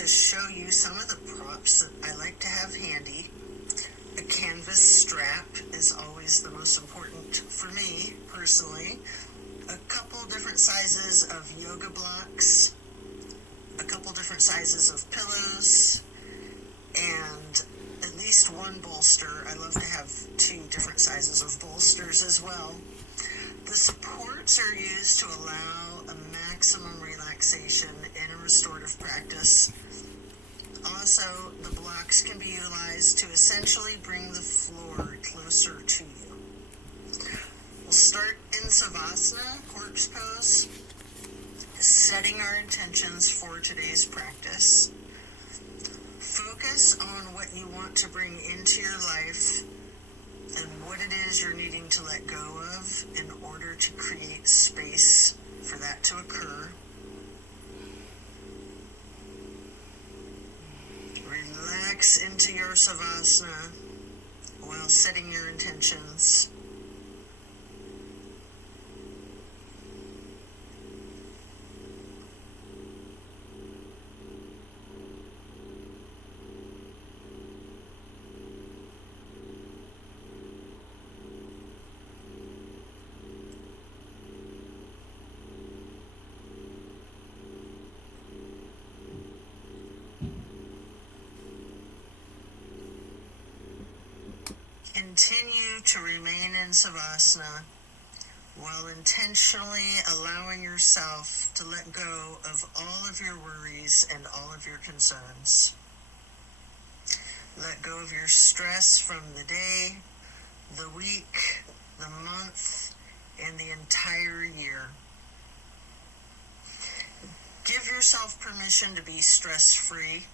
to show you some of the props that I like to have handy. A canvas strap is always the most important for me, personally. A couple different sizes of yoga blocks, a couple different sizes of pillows, and at least one bolster. I love to have 2 different sizes of bolsters as well. The supports are used to allow a maximum relaxation in a restorative practice. Also, the blocks can be utilized to essentially bring the floor closer to you. We'll start in Savasana, corpse pose, setting our intentions for today's practice. Focus on what you want to bring into your life and what it is you're needing to let go of in order to create space for that to occur. Relax into your Savasana while setting your intentions. Continue to remain in Savasana while intentionally allowing yourself to let go of all of your worries and all of your concerns. Let go of your stress from the day, the week, the month, and the entire year. Give yourself permission to be stress-free.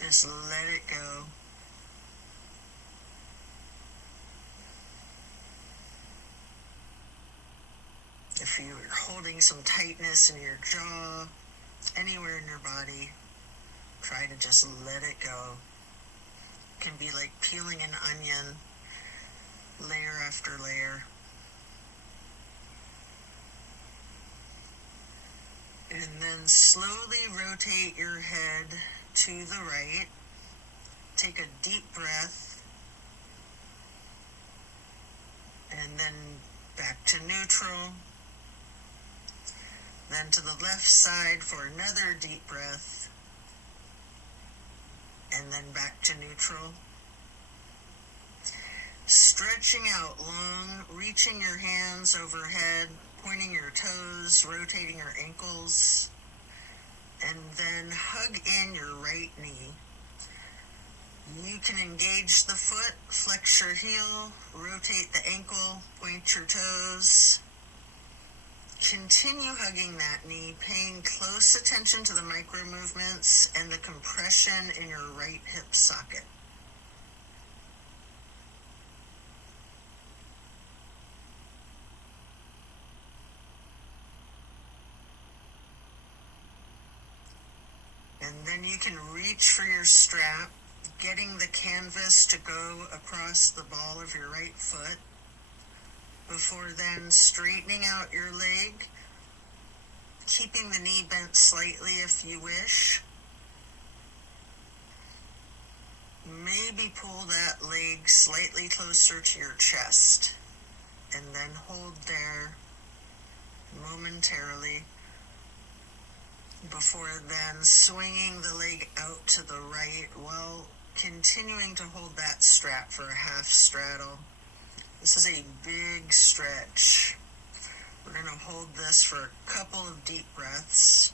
Just let it go. If you're holding some tightness in your jaw, anywhere in your body, try to just let it go. It can be like peeling an onion, layer after layer. And then slowly rotate your head to the right. Take a deep breath. And then back to neutral. Then to the left side for another deep breath. And then back to neutral. Stretching out long, reaching your hands overhead, pointing your toes, rotating your ankles, and then hug in your right knee. You can engage the foot, flex your heel, rotate the ankle, point your toes. Continue hugging that knee, paying close attention to the micro movements and the compression in your right hip socket. And then you can reach for your strap, getting the canvas to go across the ball of your right foot, before then straightening out your leg, keeping the knee bent slightly if you wish. Maybe pull that leg slightly closer to your chest, and then hold there momentarily, before then swinging the leg out to the right while continuing to hold that strap for a half straddle. This is a big stretch. We're going to hold this for a couple of deep breaths.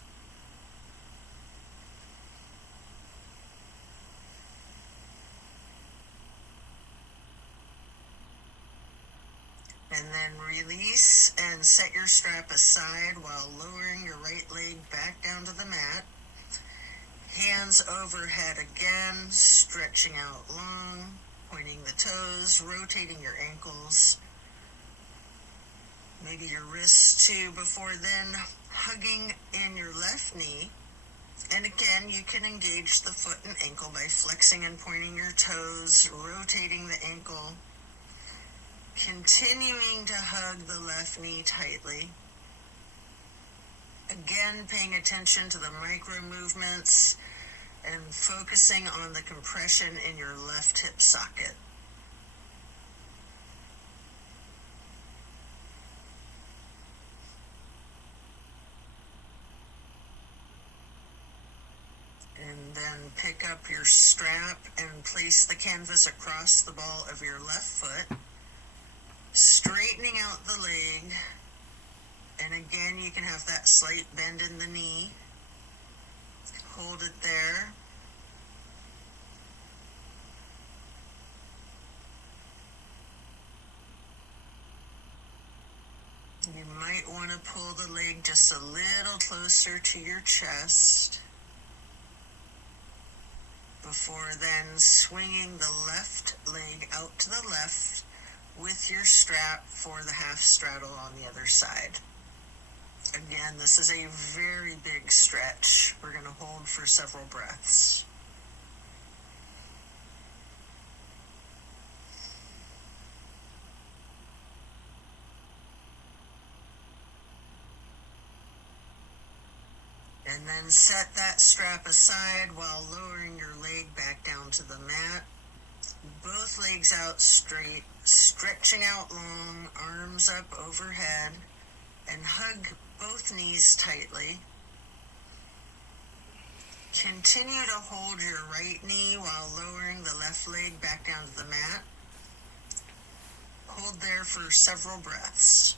And then release and set your strap aside while lowering your right leg back down to the mat. Hands overhead again, stretching out long, pointing the toes, rotating your ankles, maybe your wrists too, before then hugging in your left knee. And again, you can engage the foot and ankle by flexing and pointing your toes, rotating the ankle, continuing to hug the left knee tightly. Again, paying attention to the micro movements and focusing on the compression in your left hip socket. And then pick up your strap and place the canvas across the ball of your left foot, straightening out the leg. And again, you can have that slight bend in the knee. Hold it there. You might want to pull the leg just a little closer to your chest before then swinging the left leg out to the left with your strap for the half straddle on the other side. Again, this is a very big stretch. We're going to hold for several breaths. And then set that strap aside while lowering your leg back down to the mat. Both legs out straight, stretching out long, arms up overhead, and hug both knees tightly. Continue to hold your right knee while lowering the left leg back down to the mat. Hold there for several breaths.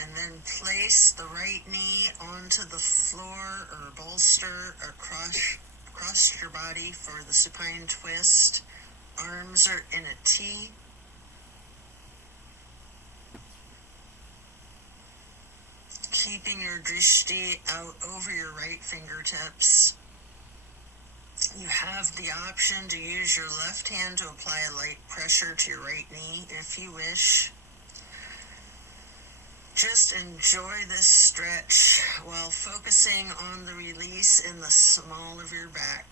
And then place the right knee onto the floor or bolster across your body for the supine twist. Arms are in a T. Keeping your drishti out over your right fingertips. You have the option to use your left hand to apply a light pressure to your right knee if you wish. Just enjoy this stretch while focusing on the release in the small of your back.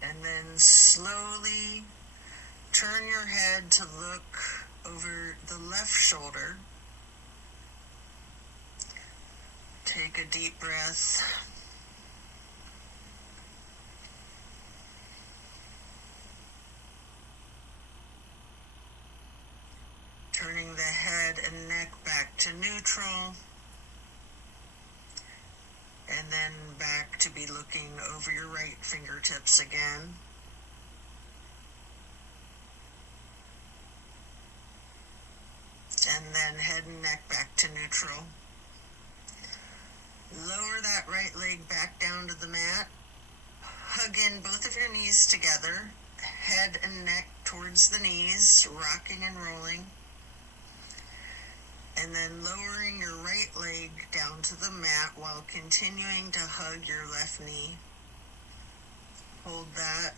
And then slowly turn your head to look over the left shoulder. Take a deep breath. Turning the head and neck back to neutral. And then back to be looking over your right fingertips again. And then head and neck back to neutral. Lower that right leg back down to the mat. Hug in both of your knees together. Head and neck towards the knees, rocking and rolling. And then lowering your right leg down to the mat while continuing to hug your left knee. Hold that.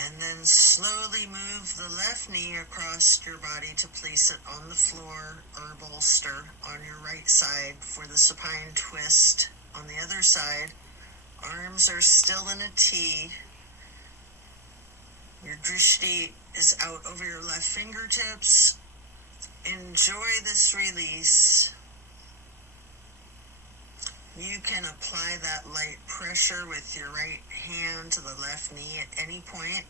And then slowly move the left knee across your body to place it on the floor or bolster on your right side for the supine twist. On the other side, arms are still in a T. Your drishti is out over your left fingertips. Enjoy this release. You can apply that light pressure with your right hand to the left knee at any point.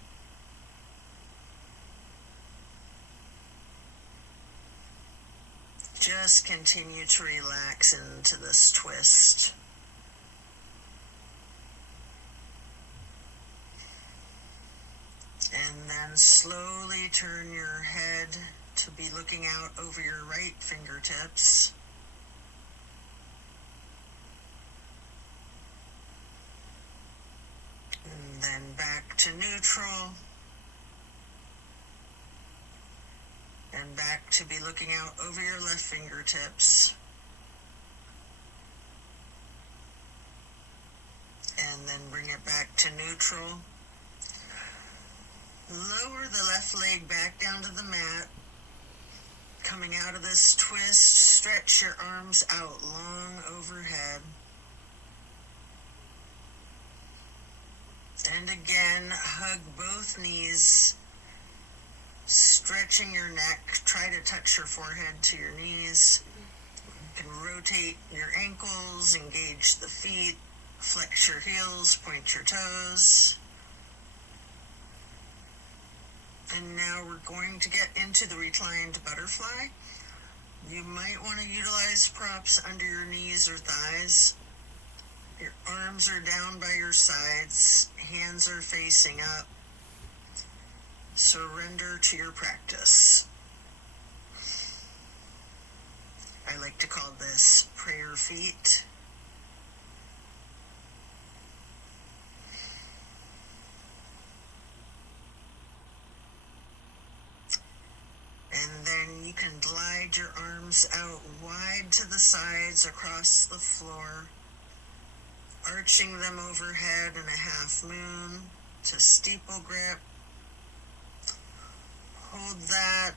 Just continue to relax into this twist. And then slowly turn your head to be looking out over your right fingertips. And then back to neutral. And back to be looking out over your left fingertips. And then bring it back to neutral. Lower the left leg back down to the mat. Coming out of this twist, stretch your arms out long overhead. And again, hug both knees, stretching your neck. Try to touch your forehead to your knees. You can rotate your ankles, engage the feet, flex your heels, point your toes. And now we're going to get into the reclined butterfly. You might want to utilize props under your knees or thighs. Your arms are down by your sides, hands are facing up. Surrender to your practice. I like to call this prayer feet. And then you can glide your arms out wide to the sides across the floor, arching them overhead in a half moon to steeple grip. Hold that.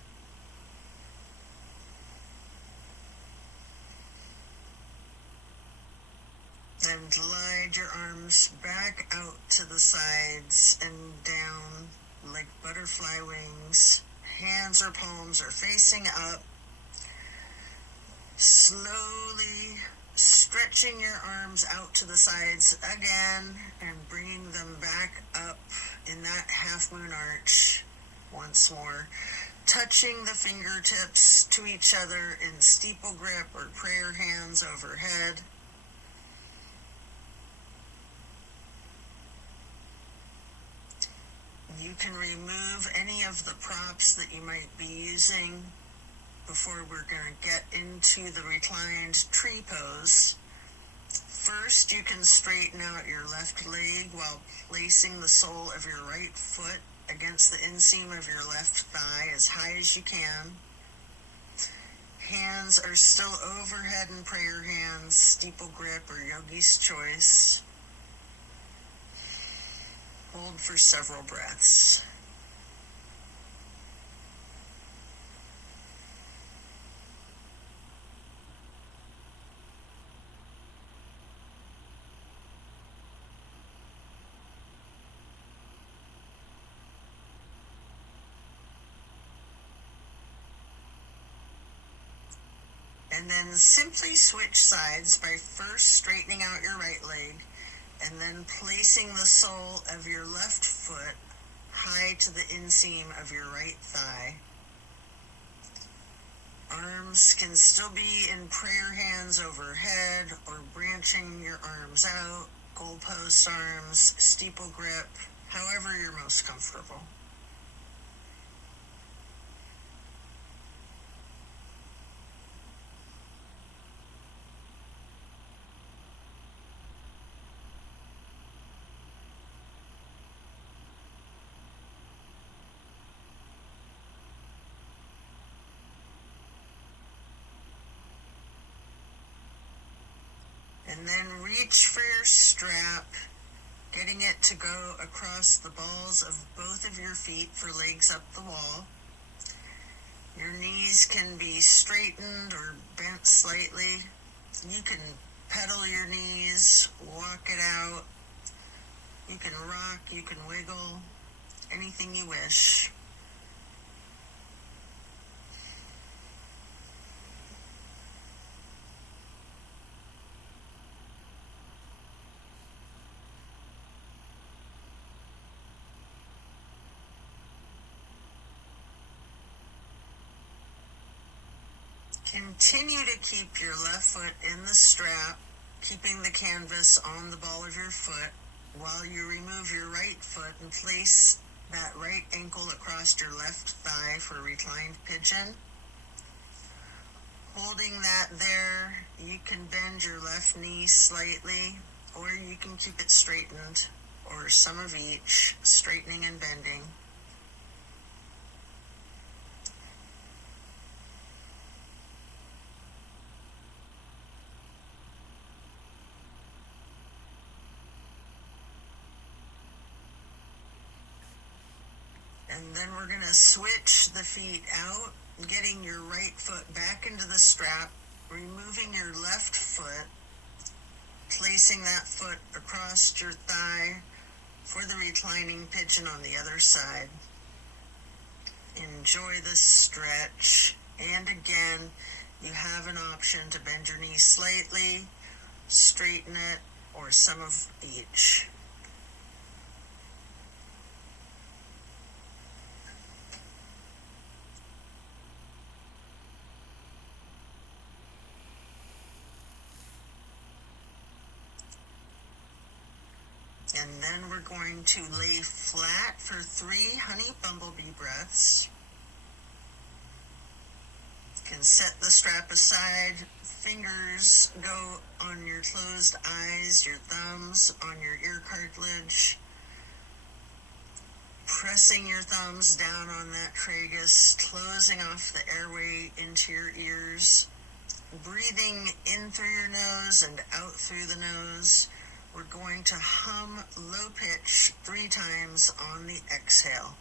Then glide your arms back out to the sides and down like butterfly wings. Hands or palms are facing up. Slowly stretching your arms out to the sides again and bringing them back up in that half moon arch once more. Touching the fingertips to each other in steeple grip or prayer hands overhead. You can remove any of the props that you might be using before we're going to get into the reclined tree pose. First, you can straighten out your left leg while placing the sole of your right foot against the inseam of your left thigh as high as you can. Hands are still overhead in prayer hands, steeple grip or yogi's choice. Hold for several breaths. And then simply switch sides by first straightening out your right leg and then placing the sole of your left foot high to the inseam of your right thigh. Arms can still be in prayer hands overhead or branching your arms out, goalpost arms, steeple grip, however you're most comfortable. And then reach for your strap, getting it to go across the balls of both of your feet for legs up the wall. Your knees can be straightened or bent slightly. You can pedal your knees, walk it out. You can rock, you can wiggle, anything you wish. Continue to keep your left foot in the strap, keeping the canvas on the ball of your foot while you remove your right foot and place that right ankle across your left thigh for reclined pigeon. Holding that there, you can bend your left knee slightly, or you can keep it straightened, or some of each, straightening and bending. And then we're going to switch the feet out, getting your right foot back into the strap, removing your left foot, placing that foot across your thigh for the reclining pigeon on the other side. Enjoy the stretch. And again, you have an option to bend your knee slightly, straighten it, or some of each. And then we're going to lay flat for 3 honey bumblebee breaths. You can set the strap aside, fingers go on your closed eyes, your thumbs on your ear cartilage, pressing your thumbs down on that tragus, closing off the airway into your ears, breathing in through your nose and out through the nose. We're going to hum low pitch 3 times on the exhale.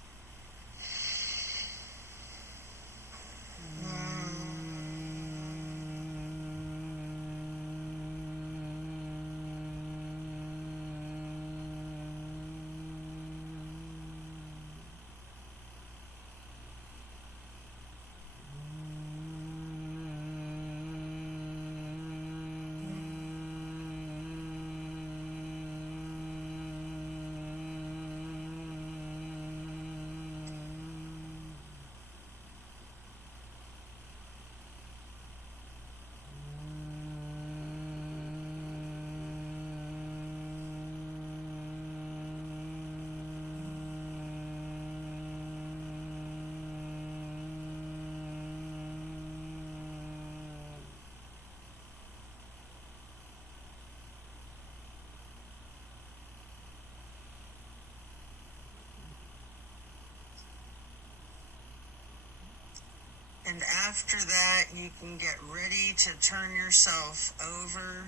And after that, you can get ready to turn yourself over,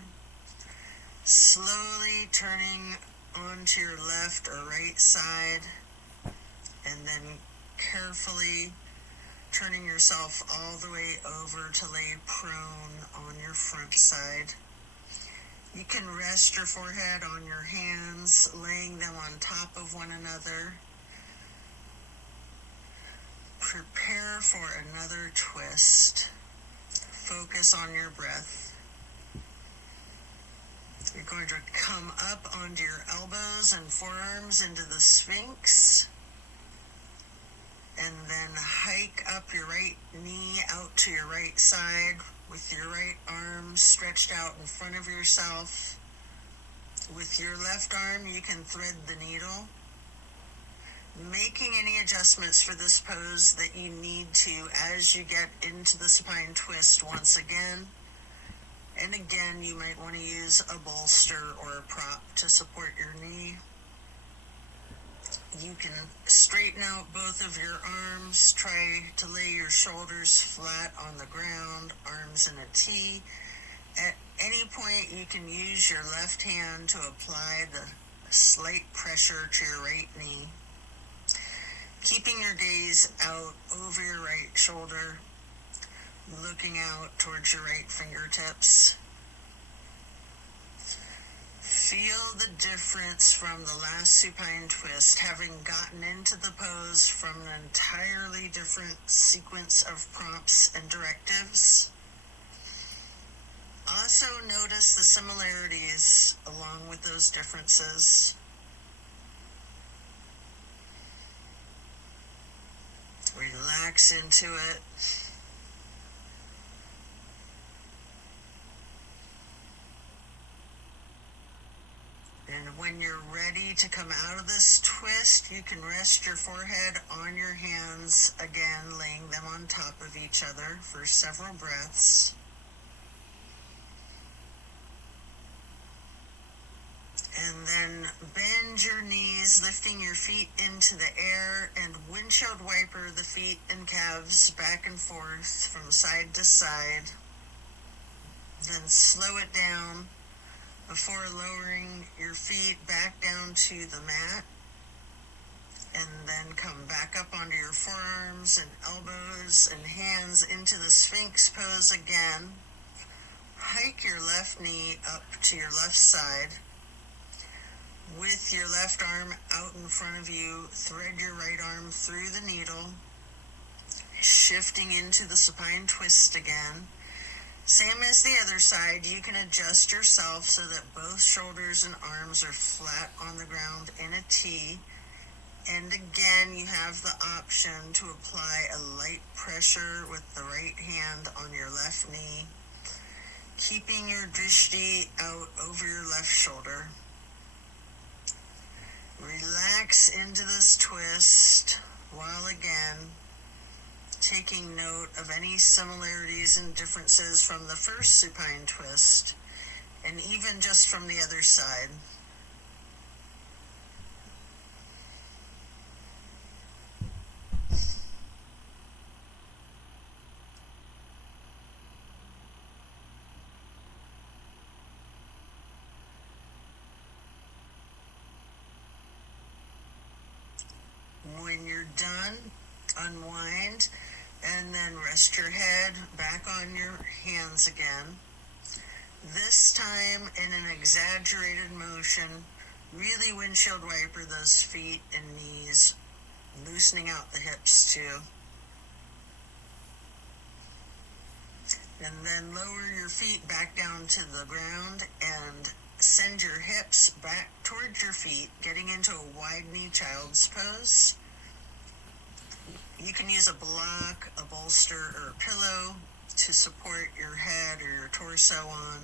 slowly turning onto your left or right side, and then carefully turning yourself all the way over to lay prone on your front side. You can rest your forehead on your hands, laying them on top of one another. Prepare for another twist. Focus on your breath. You're going to come up onto your elbows and forearms into the Sphinx. And then hike up your right knee out to your right side with your right arm stretched out in front of yourself. With your left arm, you can thread the needle, making any adjustments for this pose that you need to as you get into the supine twist once again. And again, you might want to use a bolster or a prop to support your knee. You can straighten out both of your arms, try to lay your shoulders flat on the ground, arms in a T. At any point, you can use your left hand to apply the slight pressure to your right knee. Keeping your gaze out over your right shoulder, looking out towards your right fingertips. Feel the difference from the last supine twist, having gotten into the pose from an entirely different sequence of prompts and directives. Also notice the similarities along with those differences. Relax into it. And when you're ready to come out of this twist, you can rest your forehead on your hands, again laying them on top of each other for several breaths. And then bend your knees, lifting your feet into the air, and windshield wiper the feet and calves back and forth from side to side. Then slow it down before lowering your feet back down to the mat. And then come back up onto your forearms and elbows and hands into the Sphinx pose again. Hike your left knee up to your left side. With your left arm out in front of you, thread your right arm through the needle, shifting into the supine twist again. Same as the other side, you can adjust yourself so that both shoulders and arms are flat on the ground in a T. And again, you have the option to apply a light pressure with the right hand on your left knee, keeping your drishti out over your left shoulder. Relax into this twist while again taking note of any similarities and differences from the first supine twist, and even just from the other side. When you're done, unwind, and then rest your head back on your hands again. This time in an exaggerated motion, really windshield wiper those feet and knees, loosening out the hips too. And then lower your feet back down to the ground and send your hips back towards your feet, getting into a wide knee child's pose. You can use a block, a bolster, or a pillow to support your head or your torso on.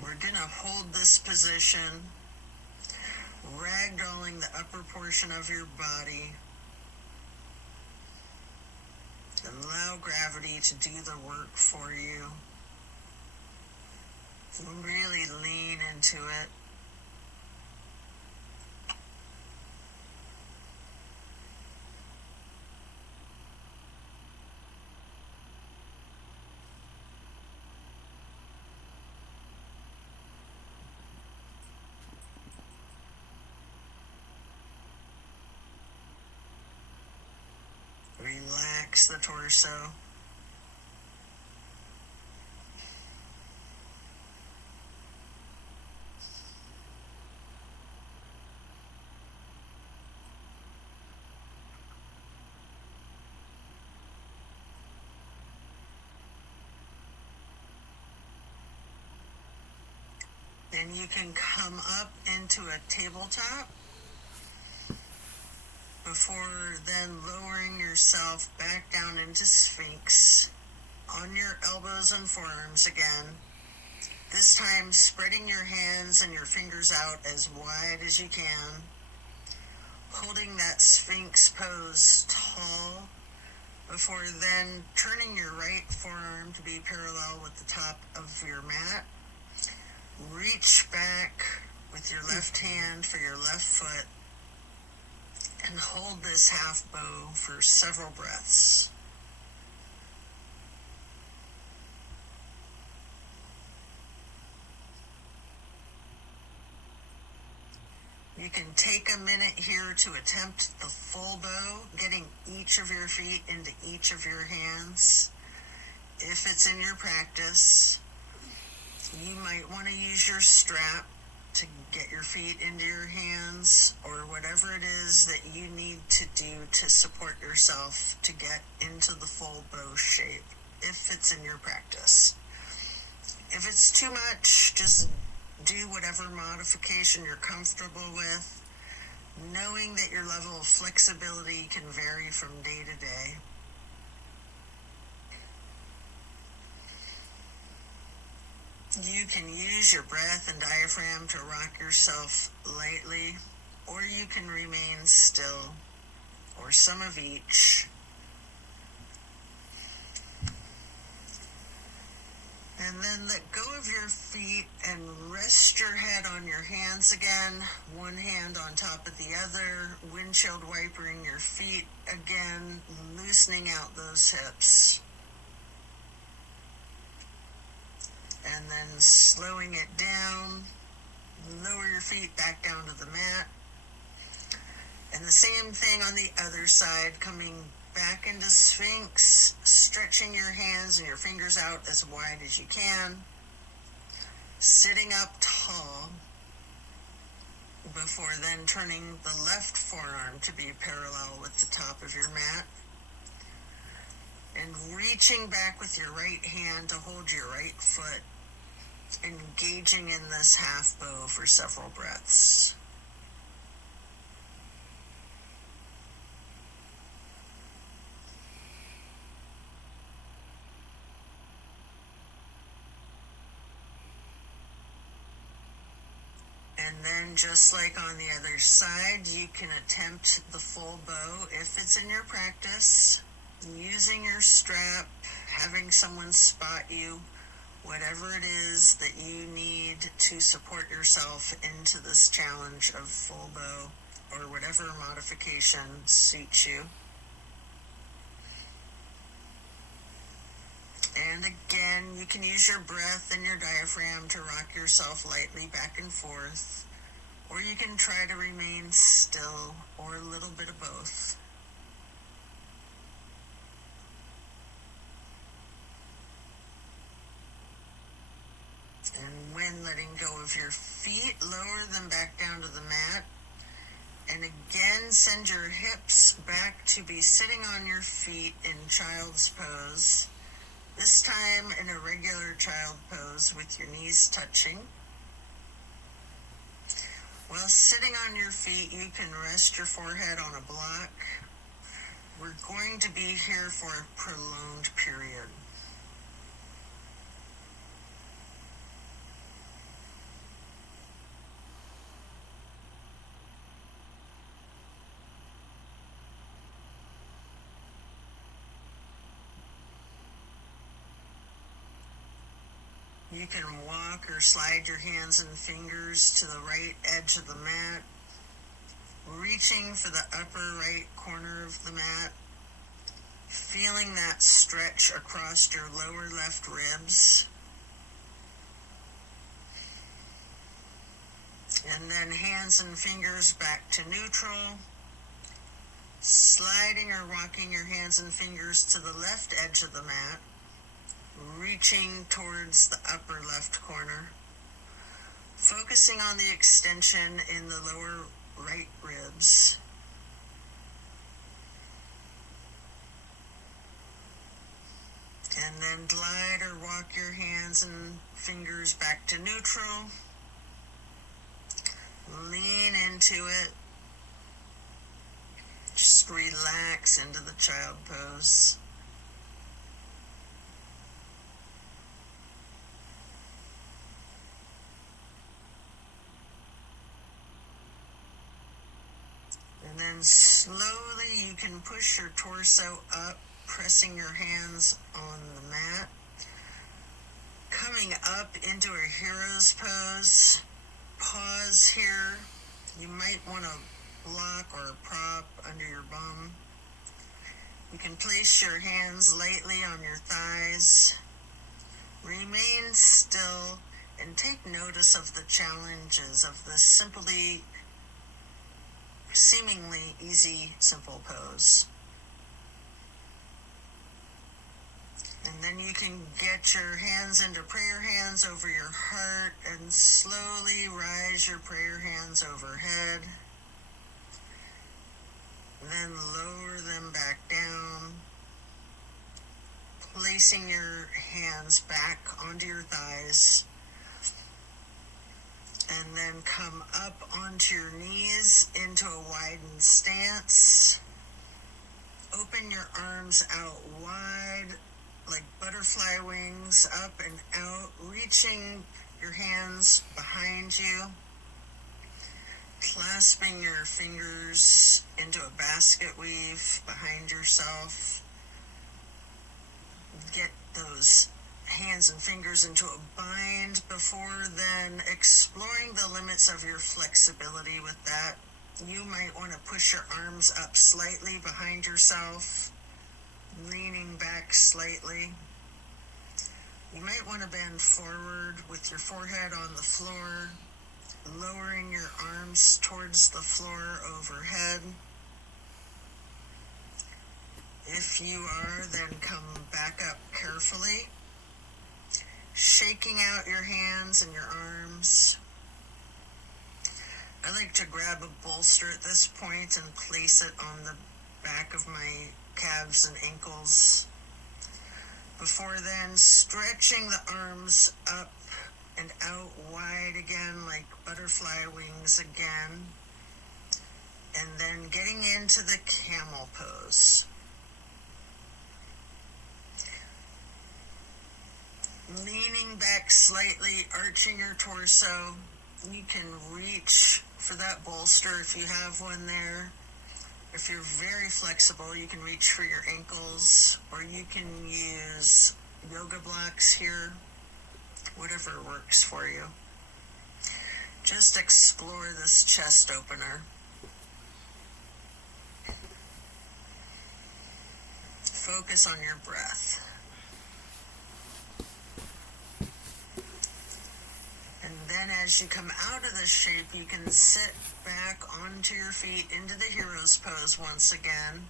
We're going to hold this position, ragdolling the upper portion of your body. Allow gravity to do the work for you. Really lean into it. Relax the torso. And you can come up into a tabletop before then lowering yourself back down into Sphinx on your elbows and forearms again. This time spreading your hands and your fingers out as wide as you can, holding that Sphinx pose tall before then turning your right forearm to be parallel with the top of your mat. Reach back with your left hand for your left foot and hold this half bow for several breaths. You can take a minute here to attempt the full bow, getting each of your feet into each of your hands. If it's in your practice, you might want to use your strap to get your feet into your hands, or whatever it is that you need to do to support yourself to get into the full bow shape, if it's in your practice. If it's too much, just do whatever modification you're comfortable with, knowing that your level of flexibility can vary from day to day. You can use your breath and diaphragm to rock yourself lightly, or you can remain still, or some of each. And then let go of your feet and rest your head on your hands again, one hand on top of the other, windshield wipering your feet again, loosening out those hips. And then slowing it down, lower your feet back down to the mat. And the same thing on the other side, coming back into Sphinx, stretching your hands and your fingers out as wide as you can, sitting up tall, before then turning the left forearm to be parallel with the top of your mat, and reaching back with your right hand to hold your right foot, engaging in this half bow for several breaths. And then just like on the other side, you can attempt the full bow if it's in your practice, using your strap, having someone spot you, whatever it is that you need to support yourself into this challenge of full bow, or whatever modification suits you. And again, you can use your breath and your diaphragm to rock yourself lightly back and forth, or you can try to remain still, or a little bit of both. And when letting go of your feet, lower them back down to the mat. And again, send your hips back to be sitting on your feet in child's pose. This time in a regular child pose with your knees touching. While sitting on your feet, you can rest your forehead on a block. We're going to be here for a prolonged period. You can walk or slide your hands and fingers to the right edge of the mat, reaching for the upper right corner of the mat, feeling that stretch across your lower left ribs. And then hands and fingers back to neutral, sliding or walking your hands and fingers to the left edge of the mat, reaching towards the upper left corner, focusing on the extension in the lower right ribs. And then glide or walk your hands and fingers back to neutral. Lean into it. Just relax into the child pose. And then slowly you can push your torso up, pressing your hands on the mat. Coming up into a hero's pose. Pause here. You might want a block or a prop under your bum. You can place your hands lightly on your thighs. Remain still and take notice of the challenges of this seemingly easy, simple pose. And then you can get your hands into prayer hands over your heart and slowly rise your prayer hands overhead. Then lower them back down, placing your hands back onto your thighs. And then come up onto your knees into a widened stance. Open your arms out wide like butterfly wings, up and out, reaching your hands behind you, clasping your fingers into a basket weave behind yourself. Get those hands and fingers into a bind before then exploring the limits of your flexibility with that. You might want to push your arms up slightly behind yourself, leaning back slightly. You might want to bend forward with your forehead on the floor, lowering your arms towards the floor overhead. If you are, then come back up carefully, shaking out your hands and your arms. I like to grab a bolster at this point and place it on the back of my calves and ankles. Before then, stretching the arms up and out wide again, like butterfly wings again. And then getting into the camel pose. Leaning back slightly, arching your torso. You can reach for that bolster if you have one there. If you're very flexible, you can reach for your ankles, or you can use yoga blocks here, whatever works for you. Just explore this chest opener. Focus on your breath. And then as you come out of this shape, you can sit back onto your feet into the hero's pose once again,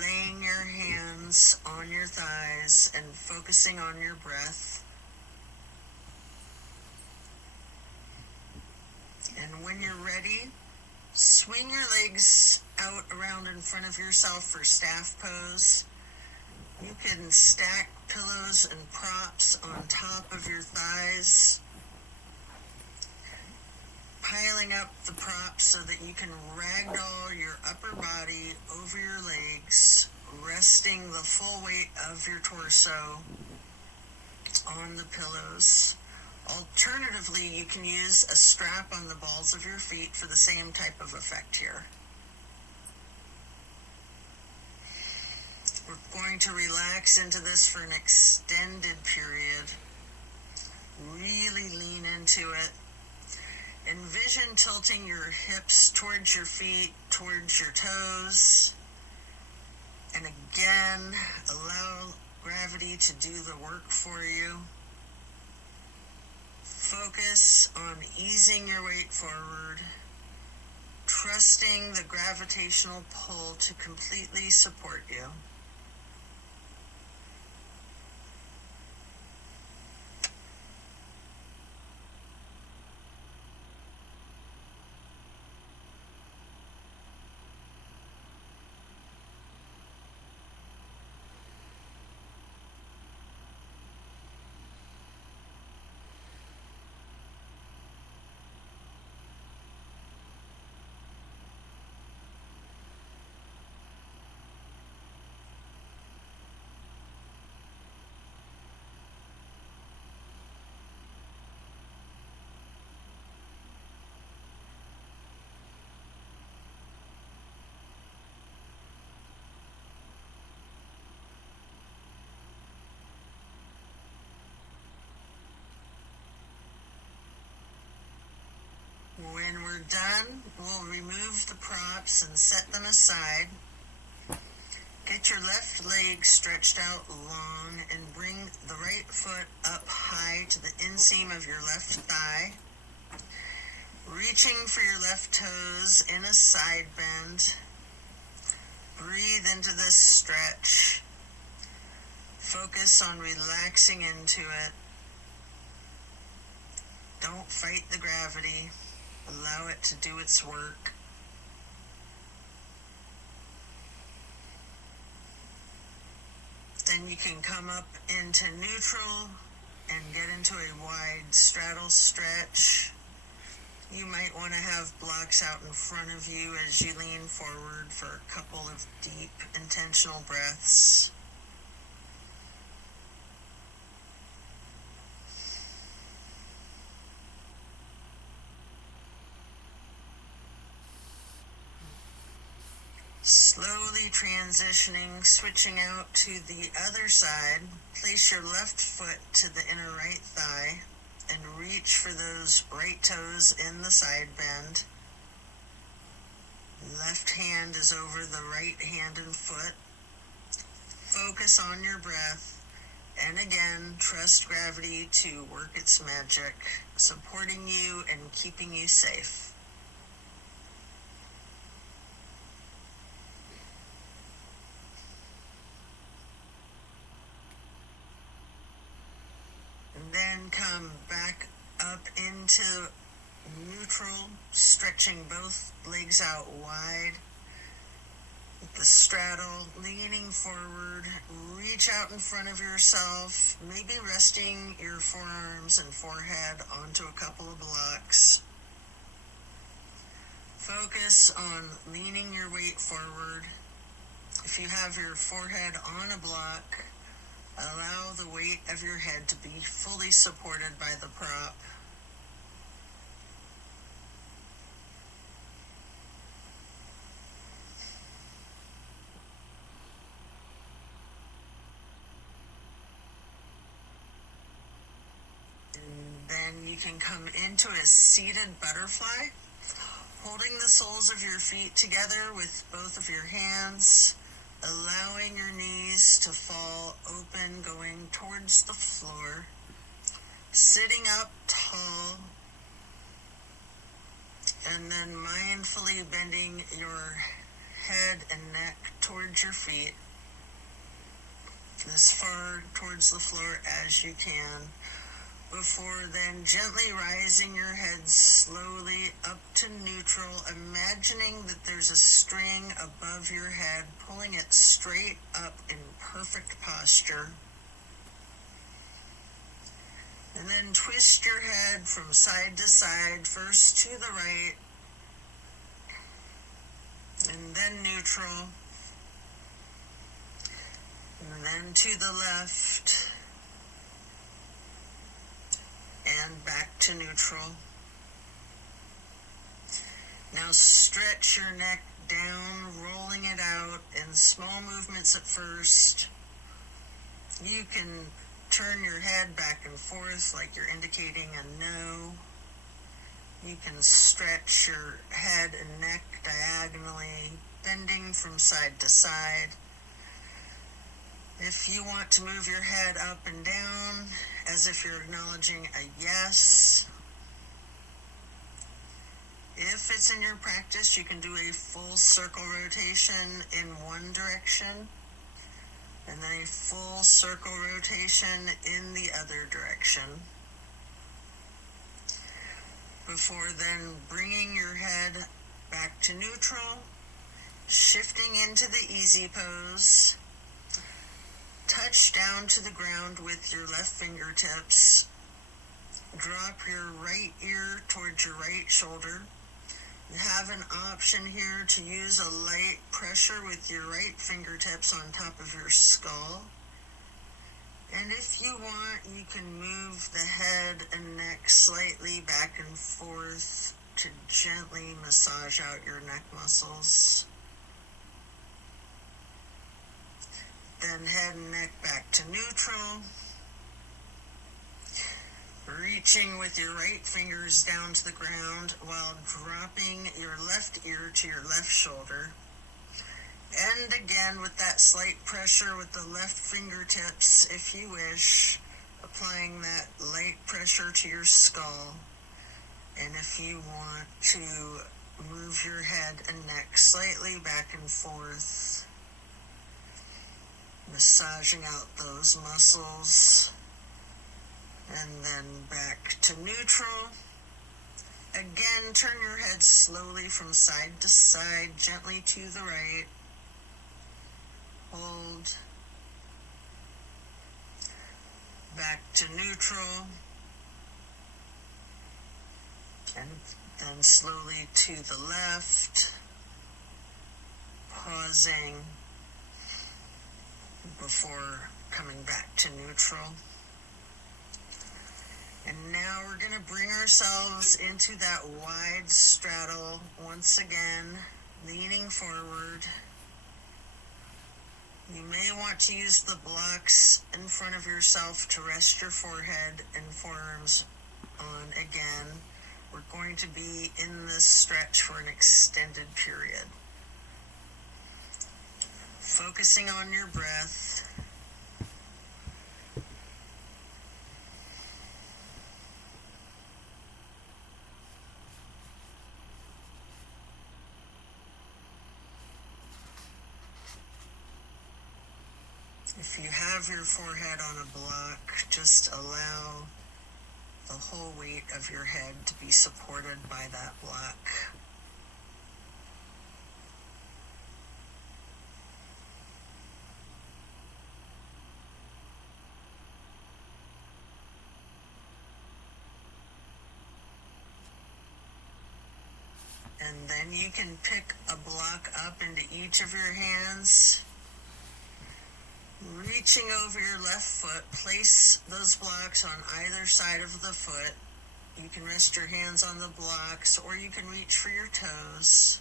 laying your hands on your thighs and focusing on your breath. And when you're ready, swing your legs out around in front of yourself for staff pose. You can stack pillows and props on top of your thighs, piling up the props so that you can ragdoll your upper body over your legs, resting the full weight of your torso on the pillows. Alternatively, you can use a strap on the balls of your feet for the same type of effect here. We're going to relax into this for an extended period. Really lean into it. Envision tilting your hips towards your feet, towards your toes. And again, allow gravity to do the work for you. Focus on easing your weight forward, trusting the gravitational pull to completely support you. When we're done, we'll remove the props and set them aside. Get your left leg stretched out long and bring the right foot up high to the inseam of your left thigh. Reaching for your left toes in a side bend. Breathe into this stretch. Focus on relaxing into it. Don't fight the gravity. Allow it to do its work. Then you can come up into neutral and get into a wide straddle stretch. You might want to have blocks out in front of you as you lean forward for a couple of deep, intentional breaths. Slowly transitioning, switching out to the other side. Place your left foot to the inner right thigh and reach for those right toes in the side bend. Left hand is over the right hand and foot. Focus on your breath, and again, trust gravity to work its magic, supporting you and keeping you safe. And then come back up into neutral, stretching both legs out wide. The straddle, leaning forward, reach out in front of yourself, maybe resting your forearms and forehead onto a couple of blocks. Focus on leaning your weight forward. If you have your forehead on a block, allow the weight of your head to be fully supported by the prop. Then you can come into a seated butterfly, holding the soles of your feet together with both of your hands, allowing your knees to fall open, going towards the floor, sitting up tall, and then mindfully bending your head and neck towards your feet, as far towards the floor as you can, before then gently rising your head slowly up to neutral, imagining that there's a string above your head, pulling it straight up in perfect posture. And then twist your head from side to side, first to the right, and then neutral, and then to the left, and back to neutral. Now stretch your neck down, rolling it out in small movements at first. You can turn your head back and forth like you're indicating a no. You can stretch your head and neck diagonally, bending from side to side. If you want to move your head up and down as if you're acknowledging a yes. If it's in your practice, you can do a full circle rotation in one direction and then a full circle rotation in the other direction. Before then bringing your head back to neutral, shifting into the easy pose. Touch down to the ground with your left fingertips. Drop your right ear towards your right shoulder. You have an option here to use a light pressure with your right fingertips on top of your skull. And if you want, you can move the head and neck slightly back and forth to gently massage out your neck muscles. Then head and neck back to neutral. Reaching with your right fingers down to the ground while dropping your left ear to your left shoulder. And again with that slight pressure with the left fingertips, if you wish, applying that light pressure to your skull. And if you want to move your head and neck slightly back and forth, massaging out those muscles, and then back to neutral. Again, turn your head slowly from side to side, gently to the right. Hold. Back to neutral. And then slowly to the left. Pausing before coming back to neutral. And now we're going to bring ourselves into that wide straddle once again, leaning forward, You may want to use the blocks in front of yourself to rest your forehead and forearms on again. We're going to be in this stretch for an extended period. Focusing on your breath. If you have your forehead on a block, just allow the whole weight of your head to be supported by that block. And then you can pick a block up into each of your hands. Reaching over your left foot, place those blocks on either side of the foot. You can rest your hands on the blocks, or you can reach for your toes,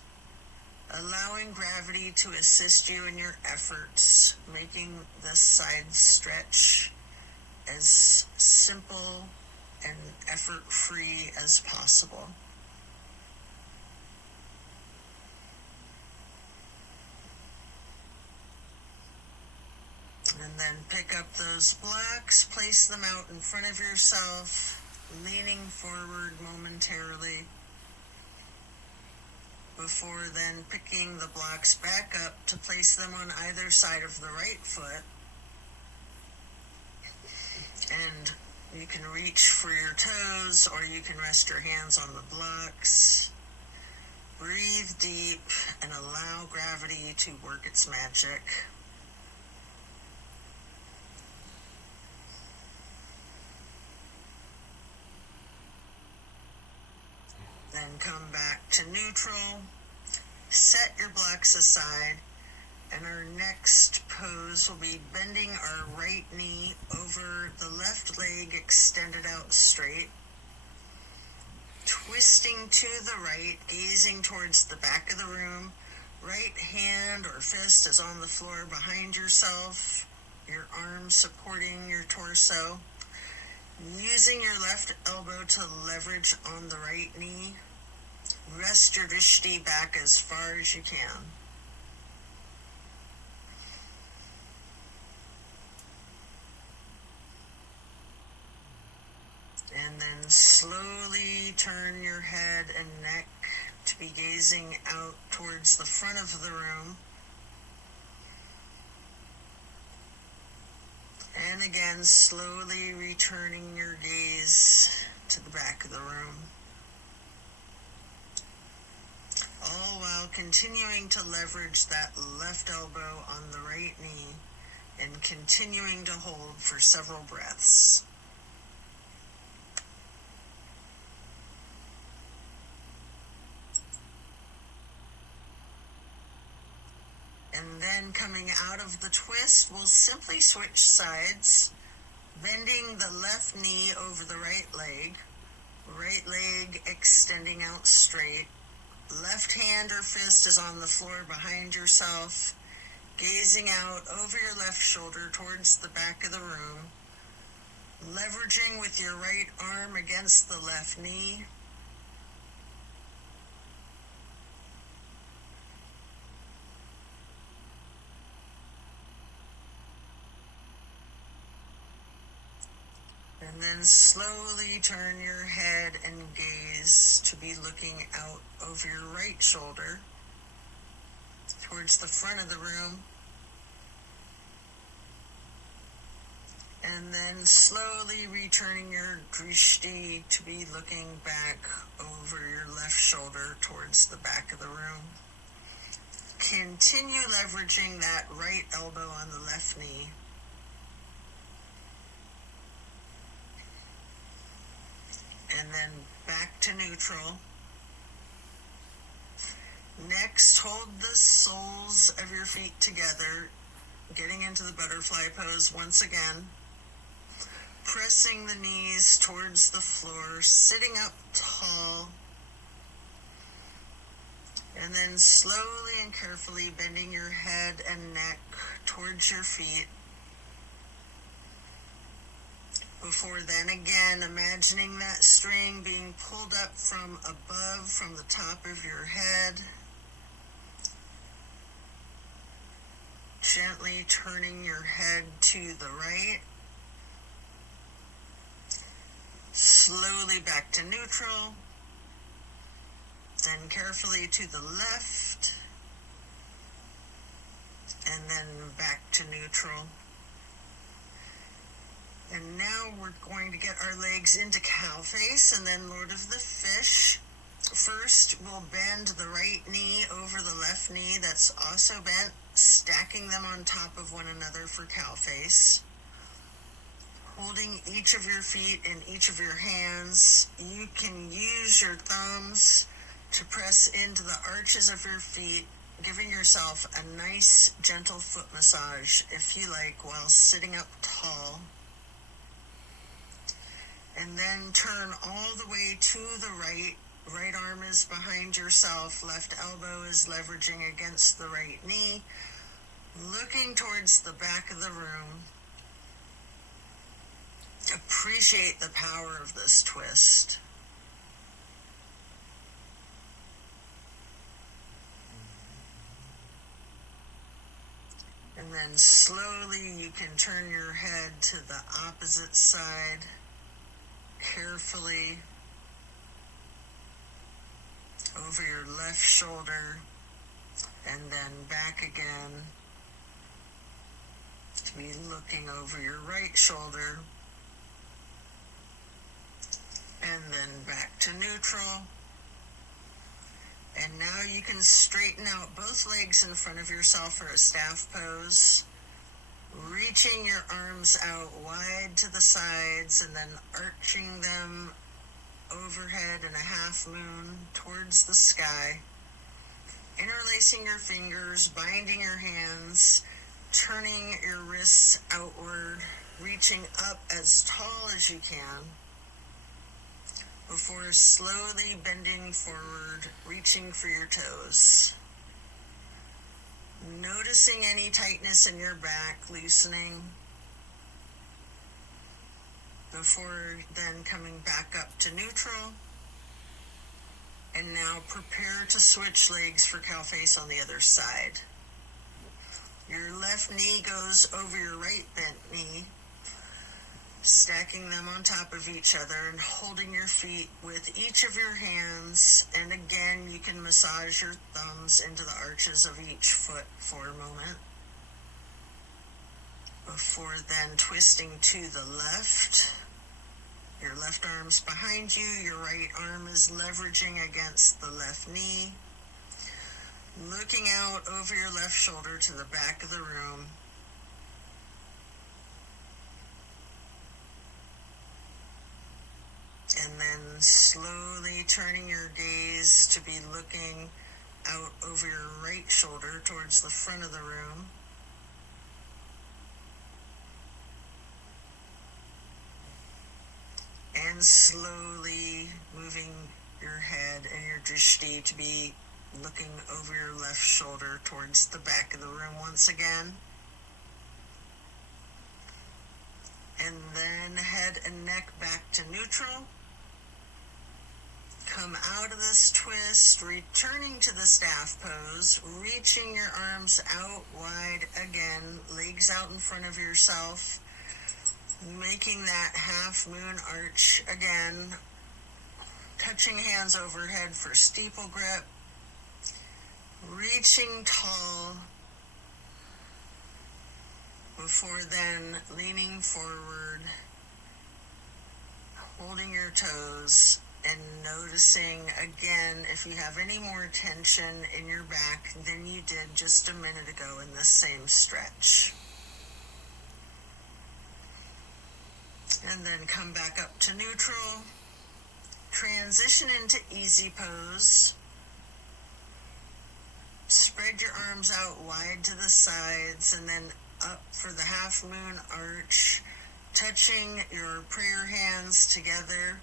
allowing gravity to assist you in your efforts, making this side stretch as simple and effort-free as possible. And then pick up those blocks, place them out in front of yourself, leaning forward momentarily, before then picking the blocks back up to place them on either side of the right foot. And you can reach for your toes, or you can rest your hands on the blocks. Breathe deep and allow gravity to work its magic. Then come back to neutral, set your blocks aside, and our next pose will be bending our right knee over the left leg extended out straight, twisting to the right, gazing towards the back of the room. Right hand or fist is on the floor behind yourself, your arm supporting your torso. Using your left elbow to leverage on the right knee. Rest your drishti back as far as you can. And then slowly turn your head and neck to be gazing out towards the front of the room. And again, slowly returning your gaze to the back of the room. All while continuing to leverage that left elbow on the right knee and continuing to hold for several breaths. And then coming out of the twist, we'll simply switch sides, bending the left knee over the right leg extending out straight. Left hand or fist is on the floor behind yourself, gazing out over your left shoulder towards the back of the room, leveraging with your right arm against the left knee. And then slowly turn your head and gaze to be looking out over your right shoulder towards the front of the room. And then slowly returning your drishti to be looking back over your left shoulder towards the back of the room. Continue leveraging that right elbow on the left knee. And then back to neutral. Next, hold the soles of your feet together, getting into the butterfly pose once again. Pressing the knees towards the floor, sitting up tall. And then slowly and carefully bending your head and neck towards your feet. Before then, again, imagining that string being pulled up from above, from the top of your head. Gently turning your head to the right. Slowly back to neutral. Then carefully to the left. And then back to neutral. And now we're going to get our legs into cow face and then Lord of the Fish. First, we'll bend the right knee over the left knee that's also bent, stacking them on top of one another for cow face. Holding each of your feet in each of your hands, you can use your thumbs to press into the arches of your feet, giving yourself a nice, gentle foot massage, if you like, while sitting up tall. And then turn all the way to the right. Right arm is behind yourself. Left elbow is leveraging against the right knee. Looking towards the back of the room. Appreciate the power of this twist. And then slowly you can turn your head to the opposite side. Carefully over your left shoulder and then back again to be looking over your right shoulder and then back to neutral. And now you can straighten out both legs in front of yourself for a staff pose. Reaching your arms out wide to the sides and then arching them overhead in a half moon towards the sky. Interlacing your fingers, binding your hands, turning your wrists outward, reaching up as tall as you can, before slowly bending forward, reaching for your toes. Noticing any tightness in your back, loosening, before then coming back up to neutral. And now prepare to switch legs for cow face on the other side. Your left knee goes over your right bent knee, stacking them on top of each other and holding your feet with each of your hands. And again, you can massage your thumbs into the arches of each foot for a moment. Before then twisting to the left. Your left arm's behind you, your right arm is leveraging against the left knee. Looking out over your left shoulder to the back of the room. And then slowly turning your gaze to be looking out over your right shoulder towards the front of the room. And slowly moving your head and your drishti to be looking over your left shoulder towards the back of the room once again. And then head and neck back to neutral. Come out of this twist, returning to the staff pose, reaching your arms out wide again, legs out in front of yourself, making that half moon arch again, touching hands overhead for steeple grip, reaching tall, before then leaning forward, holding your toes, and noticing again if you have any more tension in your back than you did just a minute ago in this same stretch. And then come back up to neutral. Transition into easy pose. Spread your arms out wide to the sides and then up for the half moon arch, touching your prayer hands together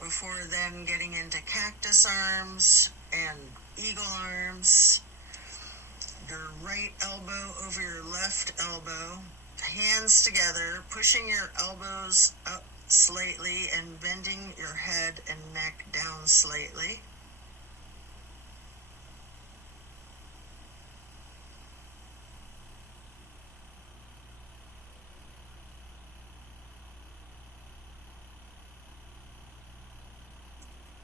before then getting into cactus arms and eagle arms, your right elbow over your left elbow, hands together, pushing your elbows up slightly and bending your head and neck down slightly.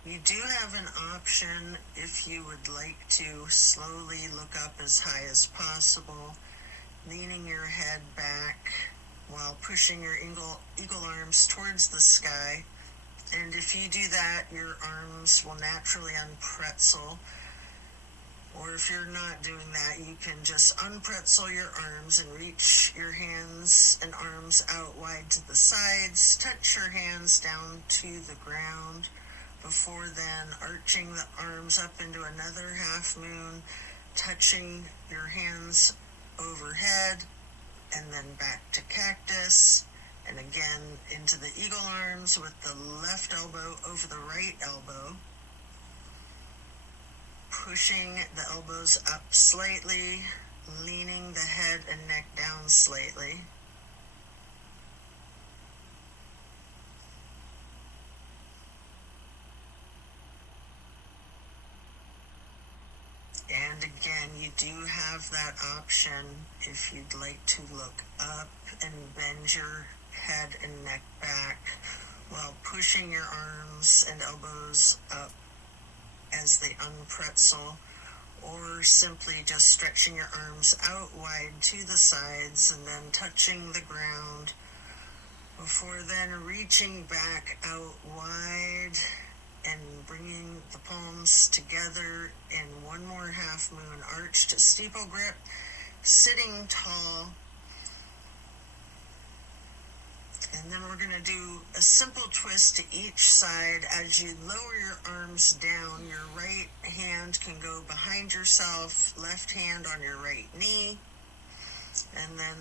You do have an option if you would like to slowly look up as high as possible, leaning your head back while pushing your eagle arms towards the sky. And if you do that, your arms will naturally unpretzel. Or if you're not doing that, you can just unpretzel your arms and reach your hands and arms out wide to the sides. Touch your hands down to the ground before then arching the arms up into another half moon, touching your hands overhead, and then back to cactus, and again into the eagle arms with the left elbow over the right elbow, pushing the elbows up slightly, leaning the head and neck down slightly. And again, you do have that option if you'd like to look up and bend your head and neck back while pushing your arms and elbows up as they unpretzel, or simply just stretching your arms out wide to the sides and then touching the ground before then reaching back out wide and bringing the palms together in one more half moon arch to steeple grip, sitting tall. And then we're going to do a simple twist to each side. As you lower your arms down, your right hand can go behind yourself, left hand on your right knee, and then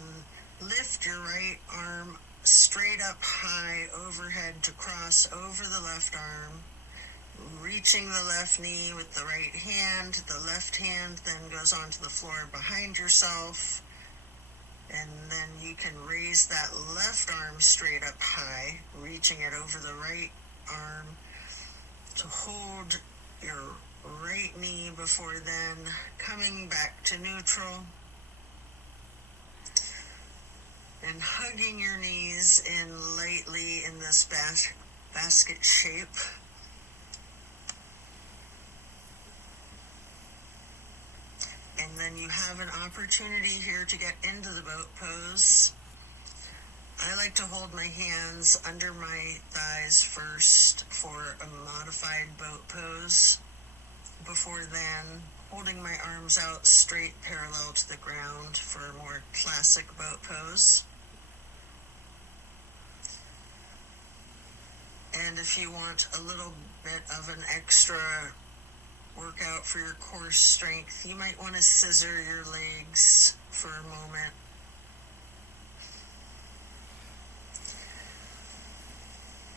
lift your right arm straight up high overhead to cross over the left arm, reaching the left knee with the right hand. The left hand then goes onto the floor behind yourself, and then you can raise that left arm straight up high, reaching it over the right arm to hold your right knee before then coming back to neutral and hugging your knees in lightly in this basket shape. And then you have an opportunity here to get into the boat pose. I like to hold my hands under my thighs first for a modified boat pose, before then holding my arms out straight parallel to the ground for a more classic boat pose. And if you want a little bit of an extra workout for your core strength, you might want to scissor your legs for a moment.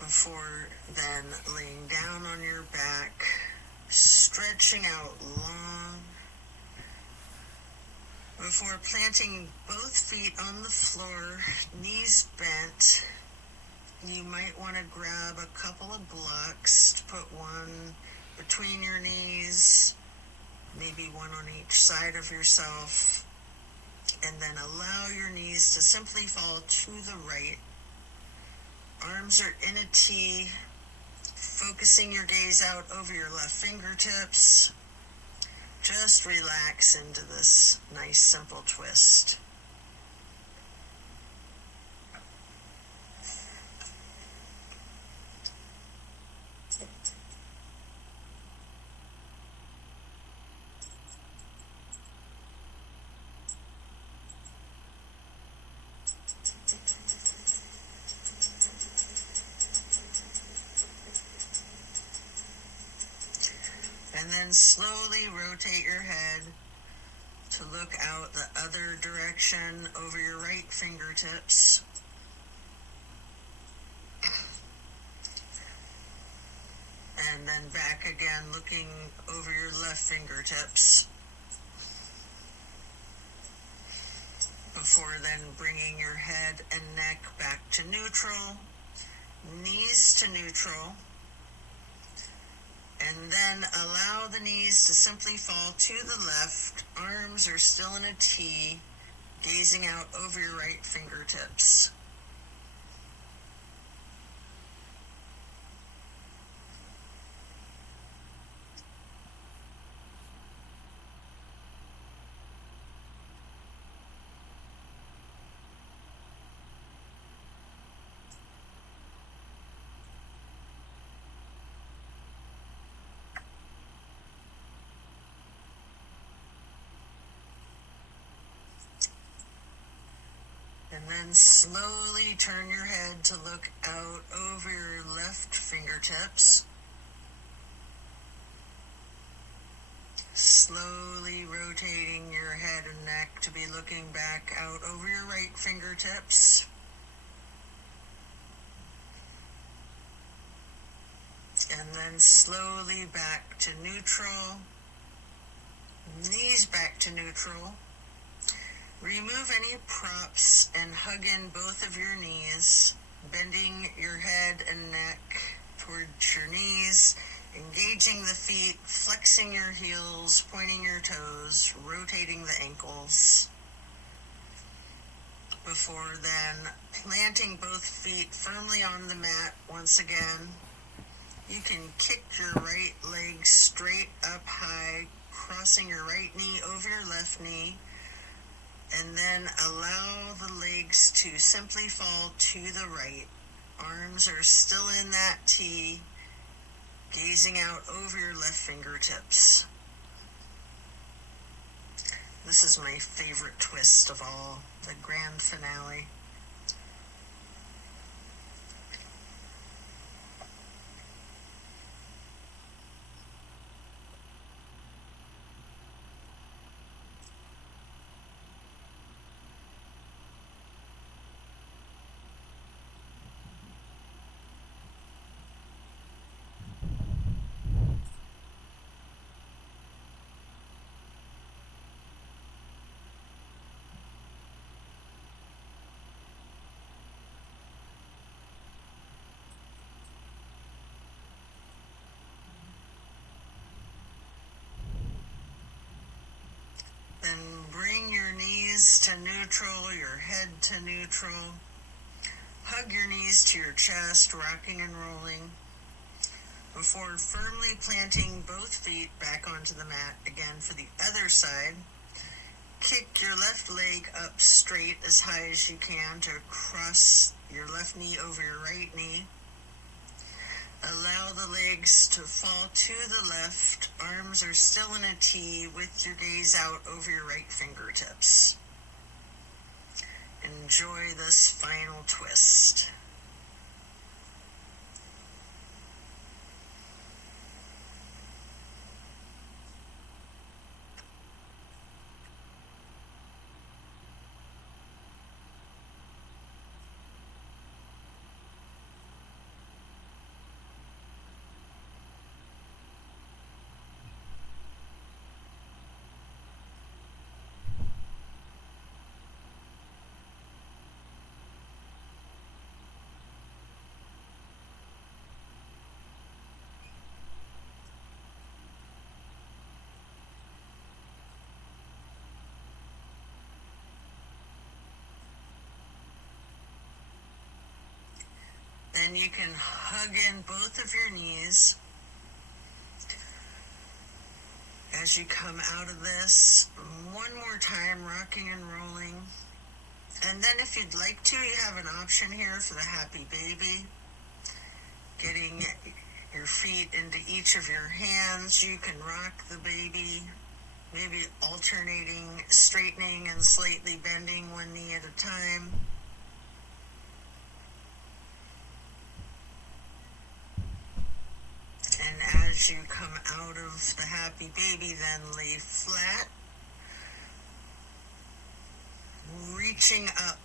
Before then laying down on your back, stretching out long. Before planting both feet on the floor, knees bent, you might want to grab a couple of blocks to put one between your knees, maybe one on each side of yourself, and then allow your knees to simply fall to the right. Arms are in a T, focusing your gaze out over your left fingertips. Just relax into this nice simple twist. And then slowly rotate your head to look out the other direction over your right fingertips. And then then back again, looking over your left fingertips. Before then bringing your head and neck back to neutral, knees to neutral, and then allow the knees to simply fall to the left. Arms are still in a T, gazing out over your right fingertips. And then slowly turn your head to look out over your left fingertips. Slowly rotating your head and neck to be looking back out over your right fingertips. And then slowly back to neutral. Knees back to neutral. Remove any props and hug in both of your knees, bending your head and neck towards your knees, engaging the feet, flexing your heels, pointing your toes, rotating the ankles. Before then, planting both feet firmly on the mat once again. You can kick your right leg straight up high, crossing your right knee over your left knee, and then allow the legs to simply fall to the right. Arms are still in that T, gazing out over your left fingertips. This is my favorite twist of all, the grand finale. Then bring your knees to neutral, your head to neutral. Hug your knees to your chest, rocking and rolling. Before firmly planting both feet back onto the mat again for the other side, kick your left leg up straight as high as you can to cross your left knee over your right knee. Allow the legs to fall to the left. Arms are still in a T with your gaze out over your right fingertips. Enjoy this final twist. Then you can hug in both of your knees as you come out of this. One more time, rocking and rolling. And then if you'd like to, you have an option here for the happy baby. Getting your feet into each of your hands. You can rock the baby, maybe alternating, straightening and slightly bending one knee at a time. And as you come out of the happy baby, then lay flat, reaching up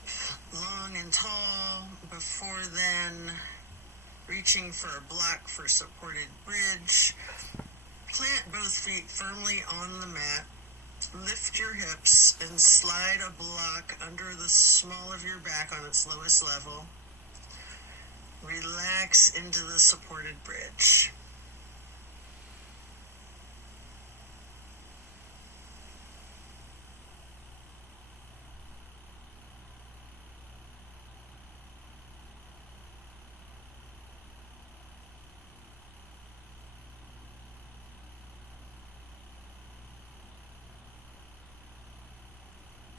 long and tall. Before then, reaching for a block for supported bridge. Plant both feet firmly on the mat. Lift your hips and slide a block under the small of your back on its lowest level. Relax into the supported bridge.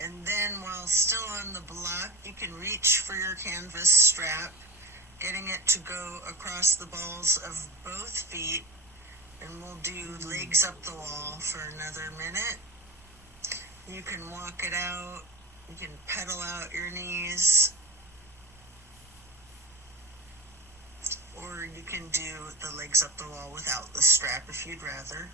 And then while still on the block, you can reach for your canvas strap, getting it to go across the balls of both feet. And we'll do legs up the wall for another minute. You can walk it out. You can pedal out your knees. Or you can do the legs up the wall without the strap if you'd rather.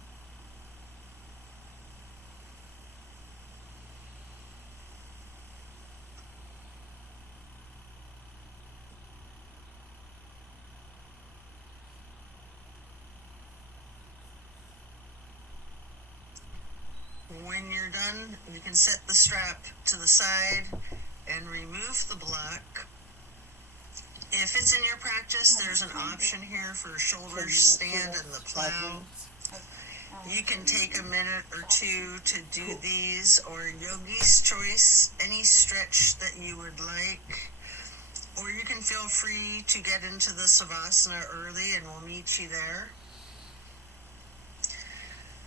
When you're done, you can set the strap to the side and remove the block. If it's in your practice, there's an option here for shoulder stand and the plow. You can take a minute or two to do these, or yogi's choice, any stretch that you would like. Or you can feel free to get into the savasana early and we'll meet you there.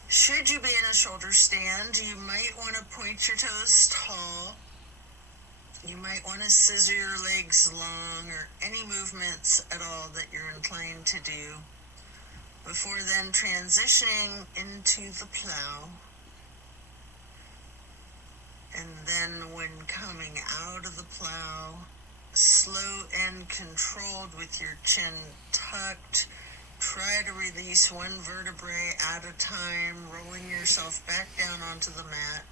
Should you be in a shoulder stand, you might want to point your toes tall. You might want to scissor your legs long, or any movements at all that you're inclined to do, before then transitioning into the plow. And then when coming out of the plow, slow and controlled with your chin tucked, try to release one vertebrae at a time, rolling yourself back down onto the mat.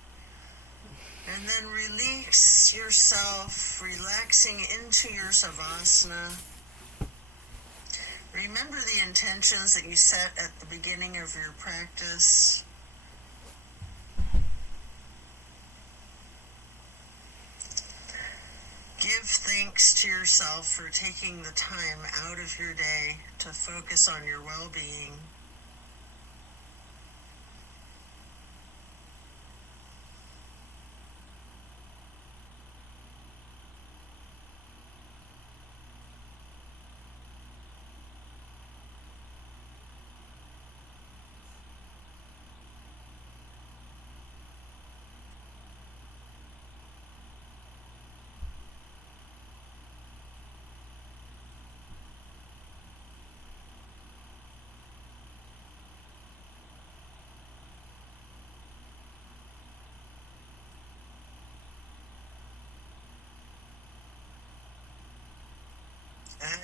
And then release yourself, relaxing into your savasana. Remember the intentions that you set at the beginning of your practice. Give thanks to yourself for taking the time out of your day to focus on your well-being.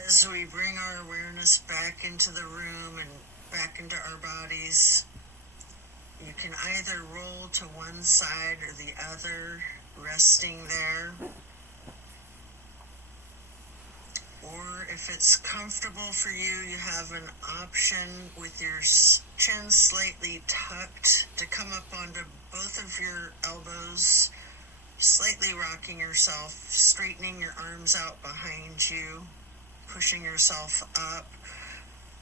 As we bring our awareness back into the room and back into our bodies, you can either roll to one side or the other, resting there. Or if it's comfortable for you, you have an option with your chin slightly tucked to come up onto both of your elbows, slightly rocking yourself, straightening your arms out behind you, pushing yourself up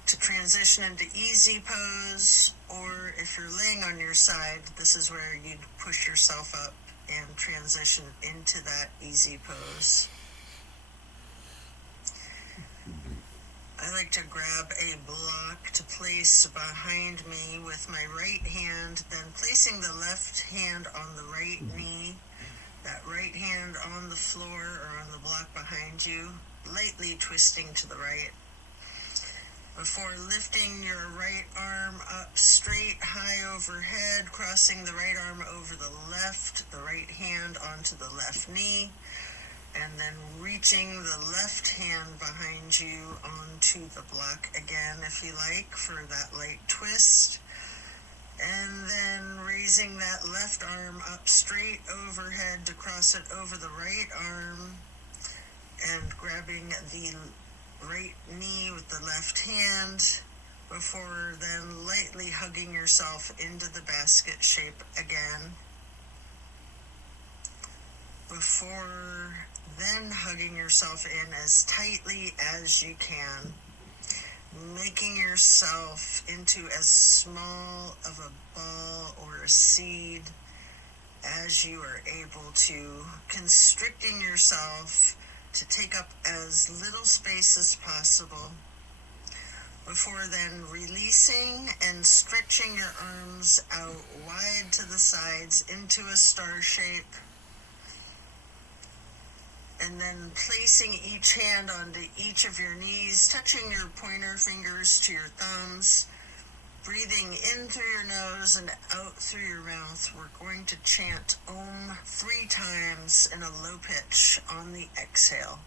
to transition into easy pose. Or if you're laying on your side, this is where you'd push yourself up and transition into that easy pose. I like to grab a block to place behind me with my right hand, then placing the left hand on the right knee, that right hand on the floor or on the block behind you, lightly twisting to the right. Before lifting your right arm up straight, high overhead, crossing the right arm over the right hand onto the left knee, and then reaching the left hand behind you onto the block again, if you like, for that light twist. And then raising that left arm up straight overhead to cross it over the right arm, and grabbing the right knee with the left hand, before then lightly hugging yourself into the basket shape again. Before then hugging yourself in as tightly as you can, making yourself into as small of a ball or a seed as you are able to, constricting yourself to take up as little space as possible. Before then releasing and stretching your arms out wide to the sides into a star shape. And then placing each hand onto each of your knees, touching your pointer fingers to your thumbs, breathing in through your nose and out through your mouth. We're going to chant Om 3 times in a low pitch on the exhale.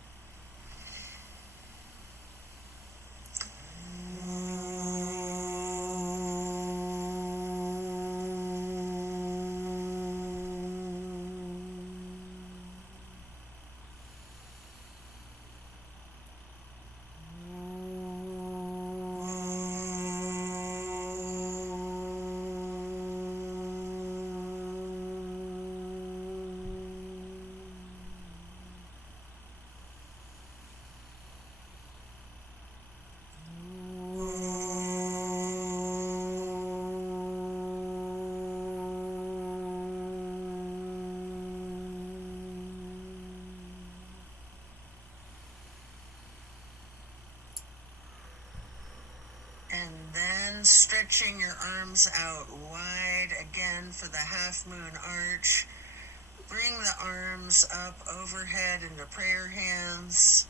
And then stretching your arms out wide again for the half moon arch. Bring the arms up overhead into prayer hands.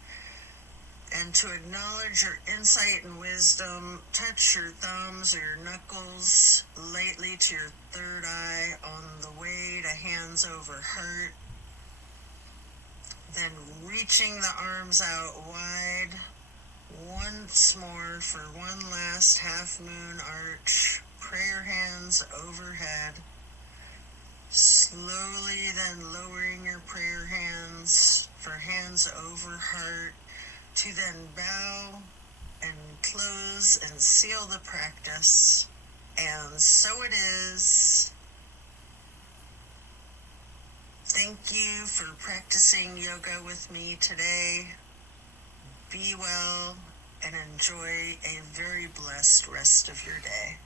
And to acknowledge your insight and wisdom, touch your thumbs or your knuckles lightly to your third eye on the way to hands over heart. Then reaching the arms out wide once more for one last half moon arch. Prayer hands overhead. Slowly then lowering your prayer hands for hands over heart, to then bow and close and seal the practice. And so it is. Thank you for practicing yoga with me today. Be well and enjoy a very blessed rest of your day.